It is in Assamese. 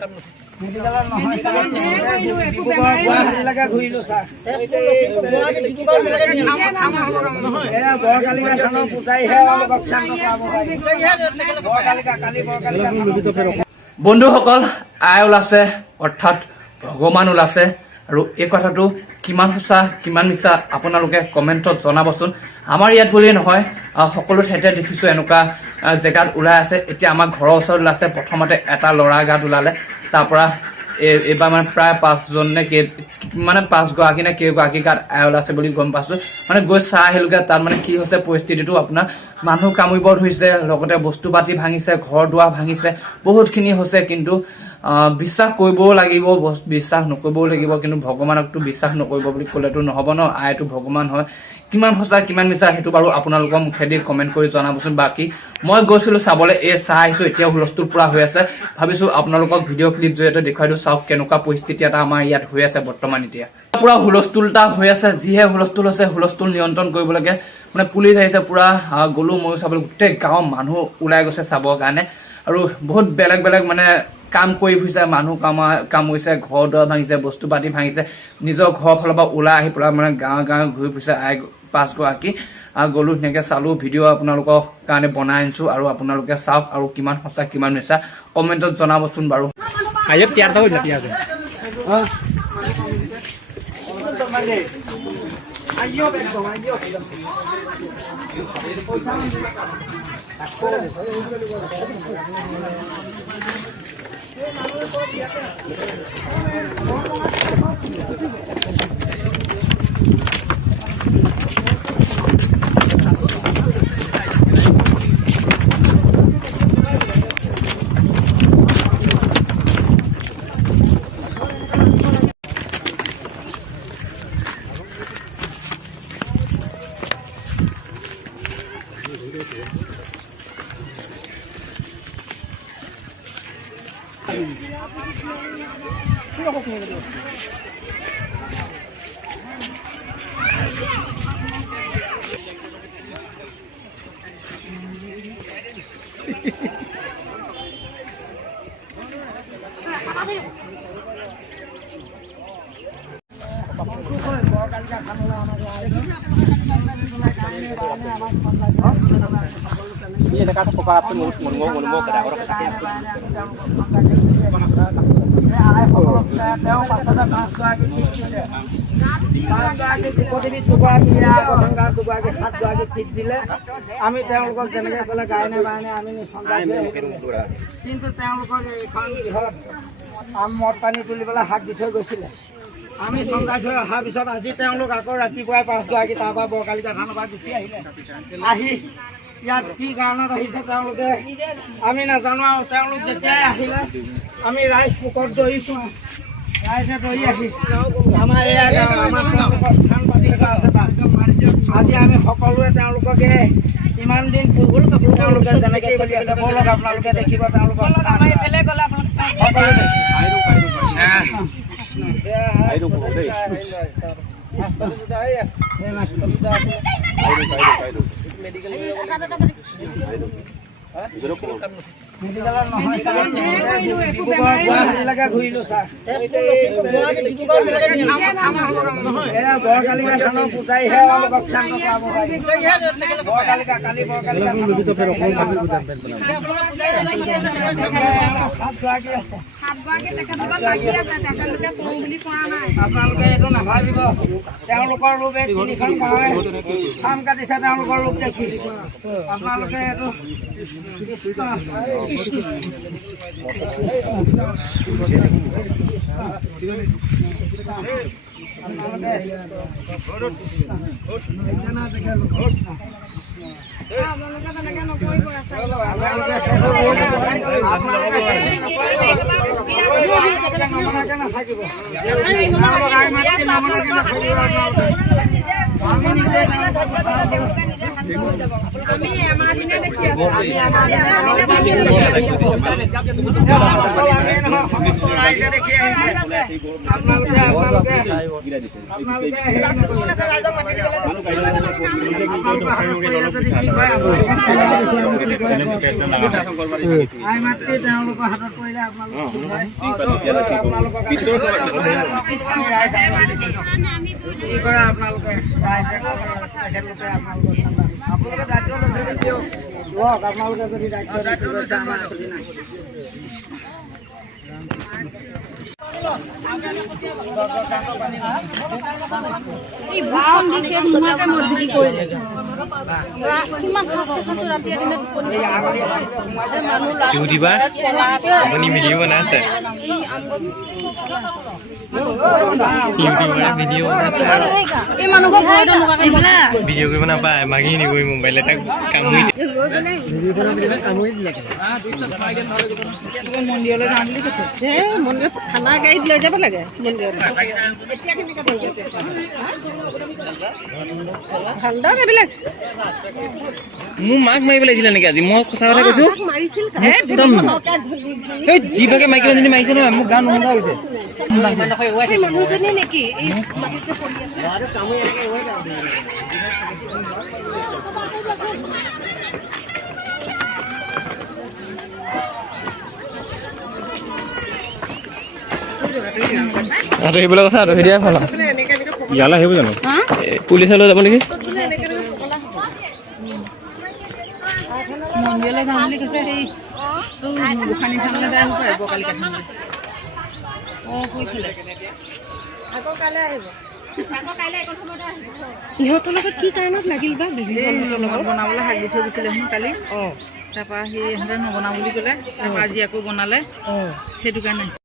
মেডিকেলৰ নহয় ঘূৰিলো ছাৰ বন্ধুসকল আই ওলাইছে অৰ্থাৎ ভগৱান ওলাইছে আৰু এই কথাটো কিমান সঁচা কিমান মিছা আপোনালোকে কমেণ্টত জনাবচোন। আমাৰ ইয়াত বুলিয়ে নহয় সকলো ঠাইতে দেখিছোঁ এনেকুৱা জেগাত ওলাই আছে। এতিয়া আমাৰ ঘৰৰ ওচৰত ওলাইছে। প্ৰথমতে এটা ল'ৰা গাত ওলালে, তাৰপৰা এইবাৰ মানে প্ৰায় 5জন নে মানে 5গৰাকী নে কেইগৰাকী গাত আই ওলাইছে বুলি গম পাইছোঁ। মানে গৈ চাই আহিলোগৈ তাত মানে কি হৈছে পৰিস্থিতিটো। আপোনাৰ মানুহ কামুৰিব ধৰিছে, লগতে বস্তু পাতি ভাঙিছে, ঘৰ দুৱাৰ ভাঙিছে, বহুতখিনি হৈছে। কিন্তু বিশ্বাস কৰিবও লাগিব, বিশ্বাস নকৰিবও লাগিব। কিন্তু ভগৱানকতো বিশ্বাস নকৰিব বুলি ক'লেতো নহ'ব ন। আইটো ভগৱান হয়। কিমান সঁচা কিমান মিছা সেইটো বাৰু আপোনালোকৰ মুখেদি কমেণ্ট কৰি জনাবচোন। বাকী মই গৈছিলোঁ চাবলৈ, চাই আহিছোঁ। এতিয়া হুলস্থুল পুৰা হৈ আছে। ভাবিছোঁ আপোনালোকক ভিডিঅ' ক্লিপ জৰিয়তে দেখুৱাই দিওঁ, চাওক কেনেকুৱা পৰিস্থিতি এটা আমাৰ ইয়াত হৈ আছে বৰ্তমান। এতিয়া পুৰা হুলস্থুল এটা হৈ আছে। যিহে হুলস্থুল হৈছে, হুলস্থুল নিয়ন্ত্ৰণ কৰিবলৈকে মানে পুলিচ আহিছে। পুৰা গ'লো ময়ো চাবলৈ, গোটেই গাঁৱৰ মানুহ ওলাই গৈছে চাবৰ কাৰণে। আৰু বহুত বেলেগ বেলেগ মানে কাম কৰি ফুৰিছে, মানুহ কামুৰিছে, ঘৰ দুৱাৰ ভাঙিছে, বস্তু পাতি ভাঙিছে। নিজৰ ঘৰৰ ফালৰ পৰা ওলাই আহি পেলাই মানে গাঁৱে গাঁৱে ঘূৰি ফুৰিছে আই 5গৰাকী। গ'লো ধুনীয়াকৈ চালোঁ, ভিডিঅ' আপোনালোকৰ কাৰণে বনাই আনিছোঁ। আৰু আপোনালোকে চাওক আৰু কিমান সঁচা কিমান মিছা কমেণ্টত জনাবচোন বাৰু। আমি তেওঁলোকক যেনেকৈ ক'লে গায়নে বায়নে আমি কিন্তু তেওঁলোকক এইখন গৃহত মদ পানী তুলিবলৈ হাত দি থৈ গৈছিলে। আমি চন্দাই থৈ অহাৰ পিছত আজি তেওঁলোক আকৌ ৰাতিপুৱাই 5গৰাকী তাৰপৰা বৰকালিকা থানৰ পৰা গুচি আহিলে। আহি ইয়াত কি কাৰণত আহিছে তেওঁলোকে আমি নাজানো। আৰু তেওঁলোক যেতিয়াই আহিলে আমি ৰাইজ পোকত দৌৰিছোঁ। ৰাইজে দৌৰি আহি আমাৰ আমাৰ তেওঁলোকৰ স্থান পাতি থোৱা আছে তাত। আজি আমি সকলোৱে তেওঁলোককে ইমান দিন তেওঁলোকে যেনেকৈ চলি আছে বলক আপোনালোকে দেখিব তেওঁলোকৰ মেডিকেলৰ নহয় ঘূৰিলো ছাৰ বৰকালিকা থানৰ পূজাৰীহে অলপ শান্ত কৰাব পাৰি। বৰকালিকা কালি বৰকালিকা আপোনালোকে এইটো নাভাবিব। তেওঁলোকৰ ৰূপে তিনিখন গাঁৱে কাম কাটিছে। তেওঁলোকৰ ৰূপ দেখি আপোনালোকে এইটো নাথাকিব। হাতত আহিলে আপোনালোক ঠিক হয়। আপোনালোকক কি কৰে আপোনালোকে তেখেতলোকে আপোনালোকে দায়িত্ব লৈছে দিয়ক লওক আপোনালোকে যদি দায়িত্ব লৈছে আমাৰ একো নাই। এই বান দিছে নোমাকে মধ্যে কৰিলে কিমান খাস্তে ৰাতি দিনে ইউটিউবাৰ আপুনি ভিডিঅ' বনাই আছে ইউটিউবাৰ ভিডিঅ' এই মানুহক ভয়টো নোকাকে ভিডিঅ' কৰিব নাপায় মাগি নিবই মোবাইল এটা কামুৰি মন্দিৰলৈ যাম বুলি কৈছে মন্দিৰ খানা গাড়ীত লৈ যাব লাগে ঠাণ্ডা এইবিলাক মোৰ মাক মাৰিব লাগিছিলে নেকি আজি মই সঁচা কথা কৈছো মাৰিছিল এই যিভাগে মাইকী মানুহজনী মাৰিছে নহয় মোক গান নোহোৱা হৈছে মানুহজনী নেকি এই আৰু এইবিলাক কথা আৰু দিয়া ভাল ইয়ালৈ আহিব জানো পুলিচলৈ যাব নেকি মন্দিৰলৈ যাম বুলি কৈছে সেই গোসানী থানলৈ যাই আহিব কালি ইহঁতৰ লগত কি কাৰণত লাগিল বা লগত বনাবলৈ শাক দি থৈ দিছিলে শুন কালি তাৰপৰা সি ইহঁতে নবনাওঁ বুলি ক'লে তাৰপৰা আজি আকৌ বনালে সেইটো কাৰণে